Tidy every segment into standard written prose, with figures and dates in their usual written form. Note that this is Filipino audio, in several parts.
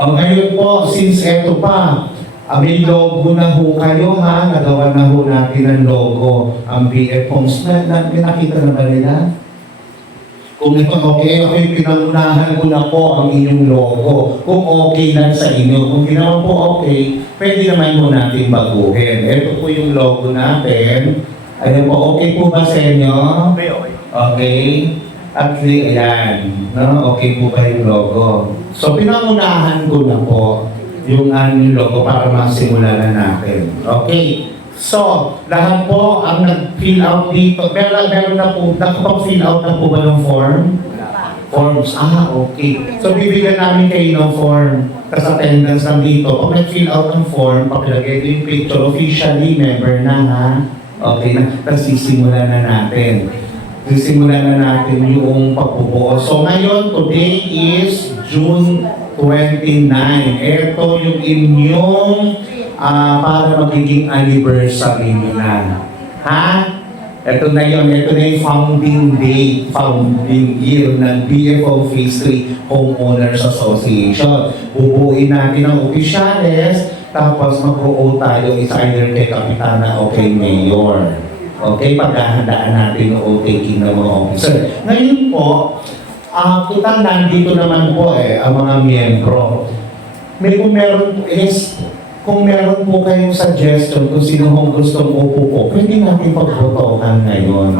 O ngayon po, since eto pa, may logo na ho kayo ha, nagawa na ho natin ang logo, ang BF Homes. May nakita na ba nila? Kung ito okay, pinangunahan ko na po ang inyong logo. Kung okay lang sa inyo, kung di naman po okay, pwede naman po natin baguhin. Ito po yung logo natin. Ayun po, okay po ba sa inyo? Okay, okay. Okay. At ayan, no? Okay po ba yung logo? So, pinangunahan ko na po yung logo para masimula na natin. Okay. So, lahat po ang nag-fill out dito. Meron na po, nakapag-fill out na po ba ng form? Forms. Okay. So, bibigyan namin kayo ng form. Tapos attendance lang dito. Pag nag-fill out ng form, papilagay yung picture. Officially, member na ha. Okay na. Tapos sisimulan na natin. Sisimulan na natin yung pagbubuo. So ngayon, today is June 29. Ito yung inyong para magiging anniversary nyo na. Ha? Ito na yun. Ito na yung founding day, founding year ng BFO Phase 3 Homeowners Association. Bubuuin natin ang opisyales, tapos mag-o tayo is either kay Kapitana o kay Mayor. Okay, paghahandaan natin yung taking ng mga officer. Ngayon po, kita nandito naman po ang mga miyembro. Kung meron po kayong suggestion kung sino mong gustong upo po, pwede natin pagbotohan ngayon.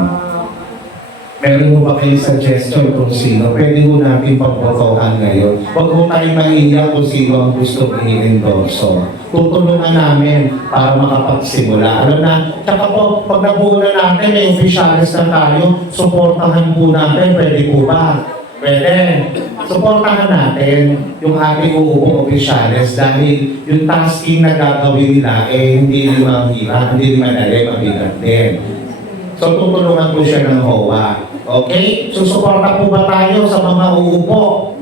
Meron mo ba kayong suggestion kung sino? Pwede mo natin pagbotohan ngayon. Huwag mo tayong maiiyak kung sino ang gusto i-endorso. Tutulungan namin para makapagsimula. Alam na, tsaka po, pag nabuo na natin, may officials na tayo, suportahan po natin, pwede po ba? Pwede. Suportahan natin yung ating uupong officials dahil yung tasking na gagawin nila, hindi naman hirap, hindi naman mabigat din. So, tutulungan po siya ng HOA. Okay? Susuporta po ba tayo sa mga uupo?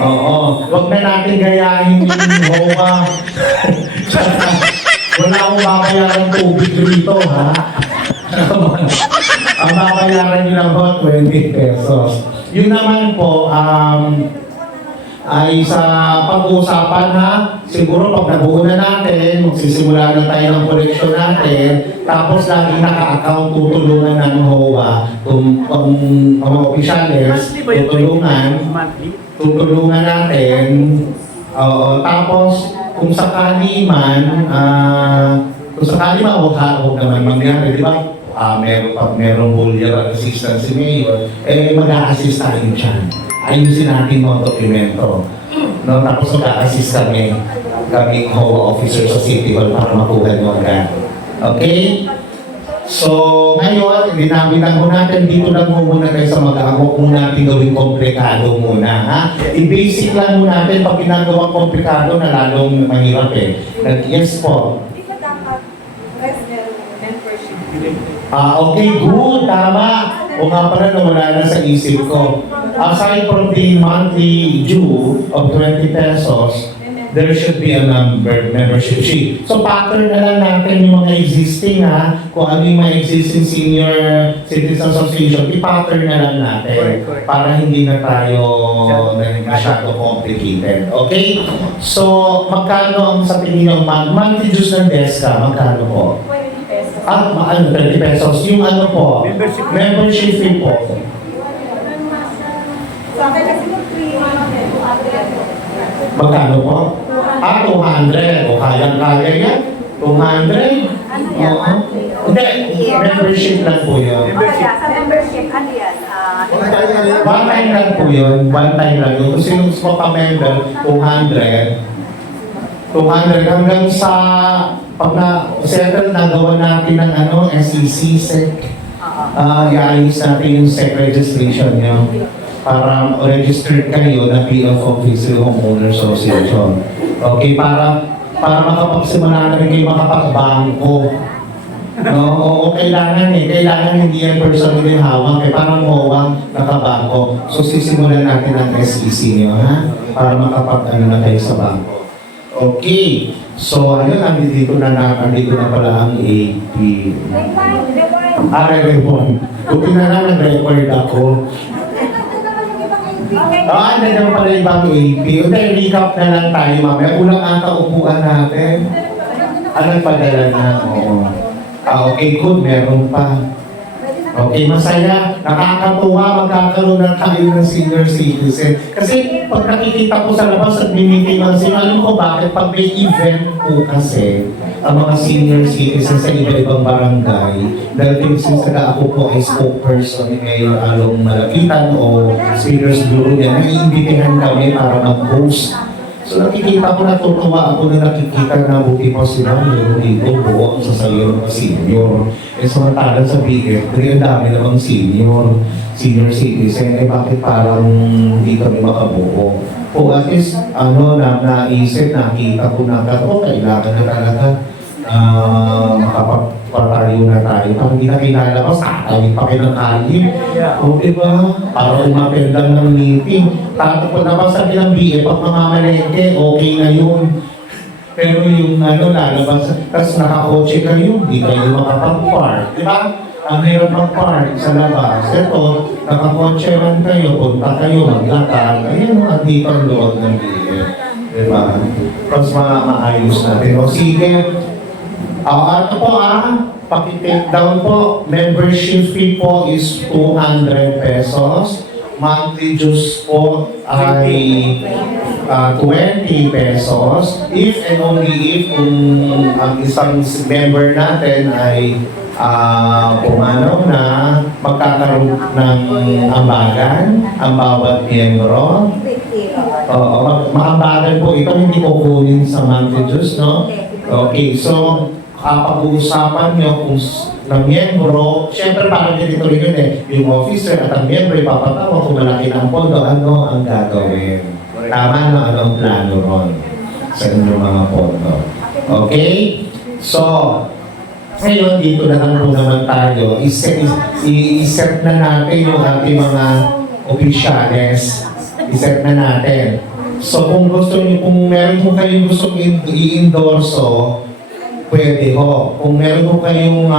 Oo. Huwag na natin gayahin yung HOA. Wala akong babayaran tubig dito, ha? Ang babayaran nyo lang po, 20 pesos. Yun naman po, ay sa pag-uusapan ha, siguro pag nabuo na natin, magsisimula na tayo ng collection natin, tapos lagi naka-account tutulungan ng HOA, kung mga opisyales, tutulungan natin, tapos kung sakali man, huwag naman mangyari, di ba? Merong bullier assistance si Mayor, mag-a-assist tayo dyan. Ayusin natin mga dokumento. No? Tapos mag-a-assist kaming HOA officer sa City Hall para makuha nyo agad. Okay? So, ngayon, dinabitan ko natin, dito lang muna tayo sa mag-aako kung natin gawing komplikado muna. Ha? I-basic lang muna natin, pag ginagawang komplikado na lalong mahirap Yes po. Okay, good, tama. O nga pala, wala na sa isip ko. Aside from the monthly due of 20 pesos, there should be a membership sheet. So, pattern na lang natin yung mga existing kung ano yung mga existing senior citizens association, i-pattern na lang natin para hindi na tayo masyado complicated. Okay? So, magkano ang sa tingin ng monthly dues ng DESCA? Magkano po? 20 pesos. Yung ano po? Membership fee po. Magkano po? 200. O kayang-kaya yan? 200? Hindi, membership lang po yun. Sa membership, ano yan? One time lang po yun. One time lang yun. Kung sino gusto pa-member, 200. 200 hanggang sa pag na-settle na gawa natin ng SEC, SEC. I-ayos natin yung SEC registration nyo para registered kayo na BFO Phase 3 Homeowners Association. Okay, para makapagsimula na rin kayo makapag-bangko. No? O kailangan hindi yan personal yung hawak, parang mawang nakabangko. So sisimulan natin ang SEC nyo, ha? Para makapag-ano na kayo sa bangko. Okay. So, ayun, nandito na pala ang AP. Report. Buti na lang nag-record ako. Nandiyan pala ibang AP. Okay, recap na lang tayo mamaya. Kulang ata upuan natin. Anong padala na? Oo. Okay, good. Meron pa. Okay, masaya. Nakakatuwa magkakaroon ng tayo ng senior citizen. Kasi pag nakikita ko sa labas at mimiti ng senior, alam ko bakit pag may event po kasi ang mga senior citizen sa iba-ibang barangay, dahil since ako po ay spokesperson ni Mayor Along Malapitan o Speakers Bureau niya, naiimbitihan kami para mag-host. So nakikita ko, natutuwa ako na nakikita na buti pa sila meron dito buo sa sayo ng senior. Samantalang sa BF3, ang dami namang senior citizen, bakit parang hindi kami makabuo? O at least, naisip, nakita ko na, kailangan na talaga makapagpatayo na tayo. Parang hindi na kinalabas, tatawin pa kayo ng kalye. O diba? Para umapel lang ng meeting. Tato po naman sa bilang BF, pag mamamalengke, okay na yun. Pero yung lalabas, tapos nakakotse kayo, hindi kayo makapag-park. Diba? Ang hirap mag-park sa labas. Ito, nakakotse man kayo, punta kayo, maglakad. Ayun, andito ang loob ng BF. Diba? Tapos maayos natin. O sige, ano po paki-take down po, membership fee po is 200 pesos. Monthly dues po ay 20 pesos. If and only if kung ang isang member natin ay pumanaw na magkakaroon ng ambagan ang bawat miyembro. Maambagan po ito, hindi ko kunin sa monthly dues, no? Okay, so pag-uusapan nyo kung ng miyembro, siyempre parang ganito rin yun yung officer at ang miyembro ipapatawa kung malaki ng pondo, ano ang gagawin. Tama na, ano ang plano ron sa inyong mga pondo. Okay? So, ngayon dito na lang po naman tayo, i-set na natin yung ating mga opisyales. I-set na natin. So kung gusto nyo, kung meron po kayong gusto i-endorso, pwede ho. Kung meron po kayong,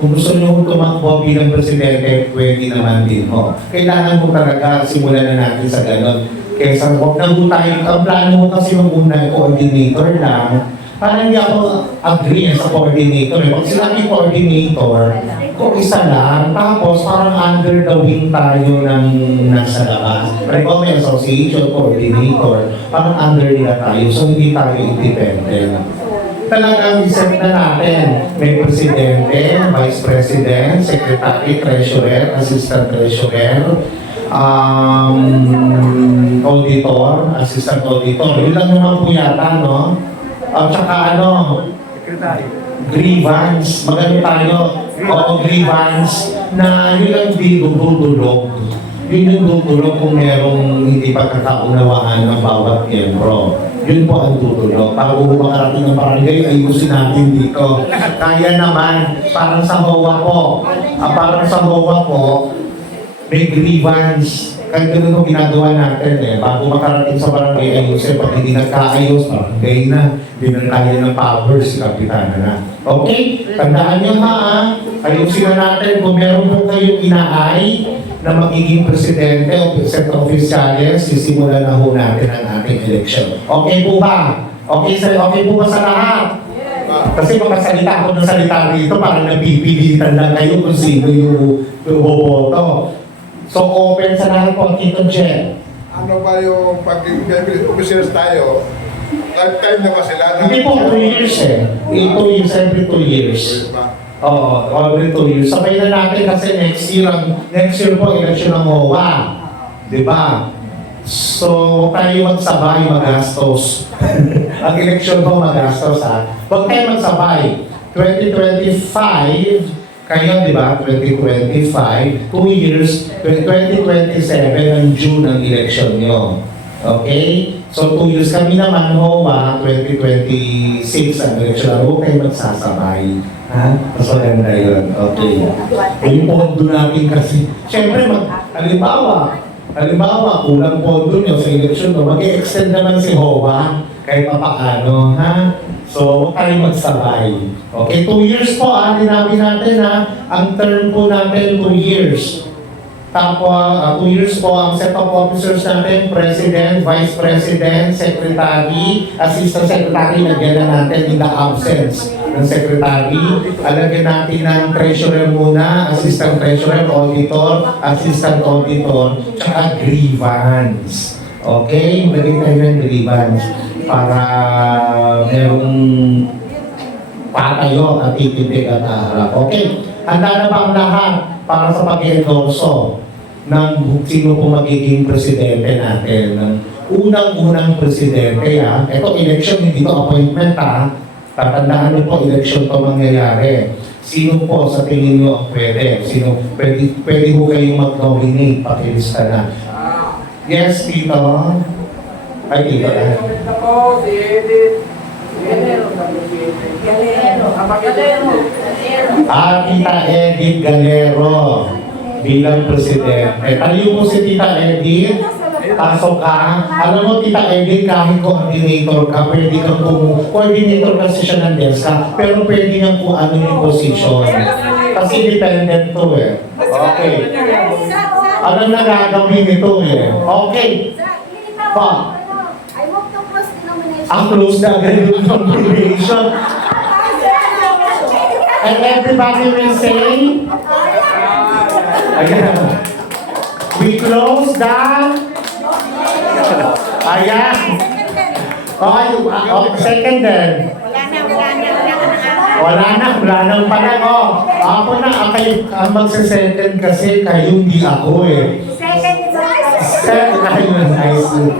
kung gusto nyo tumakbo bilang presidente, pwede naman din ho. Kailangan po talaga simulan na natin sa ganon. Kesa huwag na po tayo, ang plano mo kasi mag-una coordinator lang, parang hindi ako agree sa coordinator. Pag sinabi coordinator, kung isa lang, tapos parang under the wing tayo ng nasa labas. Pero may association, coordinator, parang under nila tayo, so hindi tayo independent. Talagang isip na natin, may presidente, vice president, secretary, treasurer, assistant treasurer, auditor, assistant auditor. Yun lang naman po yata, no? At saka grievance. Magano tayo, grievance na yun ang di dudulog. Yun yung dudulog kung merong hindi pagkakaunawaan ng bawat miyembro. Yun po ang tutulog. Para kung makarating ng barangay, ayusin natin dito. Kaya naman, parang sa MOA po. Parang sa MOA po, may grievance. Kahit ganun yung ginagawa natin bago makarating sa barangay, ayusin. Pag hindi nagkaayos, barangay na. Hindi na kaya ng power si Kapitana na. Okay? Tandaan nyo ayusin na natin kung meron po kayong inaay na magiging presidente o set officiales, sisimulan na ho natin ang ating election. Okay po ba? Okay po ba sa lahat? Kasi makasalita ako ng salita dito, parang napipilitan lang kayo kung sino yung boboto. So open sa lahat po, Tito Jen. Ano ba yung pag-officials tayo? Lifetime na ba sila? Hindi po, 2 years 2 years, every 2 years. Oo, every 2 years. Sabay na natin kasi next year po, election ng MOA. Diba? So, huwag tayo magsabay, magastos. Ang election po magastos Huwag tayo magsabay. 2025, kayo, di ba? 2025, 2 years, 2027 ang June ang election nyo. Okay? So 2 years kami naman, MOA, 2026 ang election. Huwag kayo magsasabay. Mas maganda yun. Okay. Yung pondo natin kasi, siyempre, halimbawa, kulang pondo nyo sa election, mag-i-extend naman si HOA kahit papaano, So, huwag tayo magsabay. Okay, 2 years po, linawin natin ang term po natin 2 years. Tapos, 2 years po ang set of officers natin, President, Vice President, Secretary, Assistant Secretary, nagyan na natin in the absence ng Secretary. Alagyan natin ng Treasurer muna, Assistant Treasurer, Auditor, Assistant Auditor, tsaka Grievance. Okay? Lagyan tayo ng Grievance para merong patayo at tititig at harap. Okay? Handa na ba ang lahat para sa pag-endorso ng sino po magiging presidente natin? Ng unang-unang presidente, ha? Ito, election, hindi to appointment, ha? Tatandaan niyo po, election to mangyayari. Sino po sa tingin niyo ang pwede? Sino, pwede po kayong mag-nominate, pakilista na. Yes, Tito? Ay, Tito. Ako, si Edith. Galero. Tita Edith Galero bilang presidente. Tayo po si Tita Edith. Pasok ka. Alam mo, Tita Edith, kahit coordinator ka, pwede kang coordinator kasi siya ng DESA, pero pwede niyang kung ano yung position. Kasi dependent to eh. Okay. Alam na gagawin nito eh. Okay. Pa. I move to close the nomination. Ang close na agad yung nomination. And everybody will say, ayan. We close the... Ayan. Second then. Wala na pala. Ako na, kayo ang magsa-second kasi kayo hindi ako eh.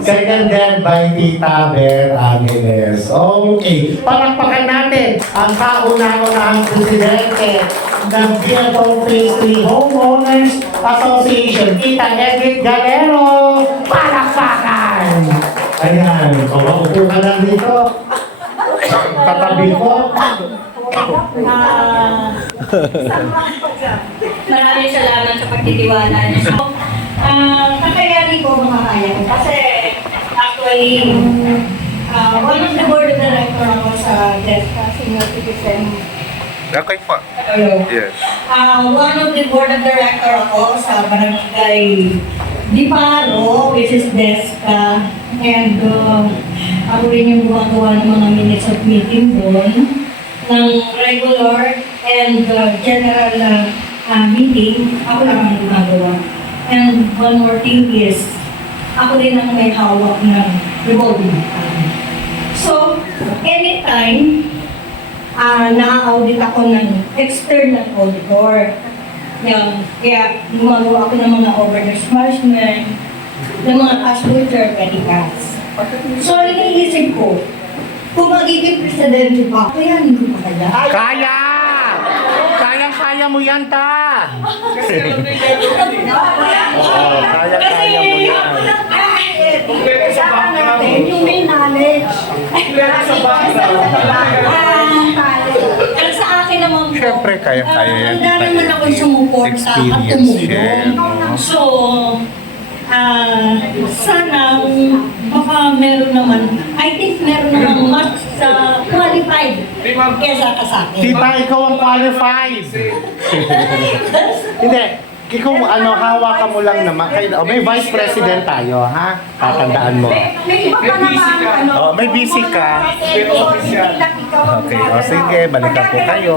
Second then by Tita Bel Angeles. Okay. Palakpakan natin ang kauna-unahang presidente ng BFO Phase 3 Homeowners Association, Tita Edith Galero. Palakpakan! Ayan. Upo ka lang dito. Katabi ko. Maraming salamat sa pagtitiwala niyo. Kakayanin ko makakaya ko kasi actually one of the board of director ako sa DESCA, Senior Citizen. Okay po. Hello. Yes. One of the board of director ako sa Barangay Diparo, which is DESCA, and ako rin yung gumagawa ng mga minutes of meeting doon, ng regular and general meeting, ako lang ang gumagawa. And one more thing is, ako rin ang may hawak ng revolving fund. So, anytime, na-audit ako ng external auditor. Kaya gumagawa ako ng mga over-disbursement, ng mga cash booster, petty cash. So, iniisip ko, kung magiging presidente pa, kaya hindi ko kaya. Kaya! Kayang-kaya mo yan, ta! Kaya-kaya mo yan. Yung may knowledge. Ang sa akin naman po, Siyempre, kaya-kaya yan. Ang dami man ako sumuport at tumulong. So, sana baka meron naman, I think meron naman mas qualified kesa ka sa akin. Tita, ikaw ang qualified! Hindi. Ikaw, hawakan mo lang naman. May vice president tayo, ha? Tatandaan mo. May iba pa naman, May busy ka. Okay, sige, balikan po kayo.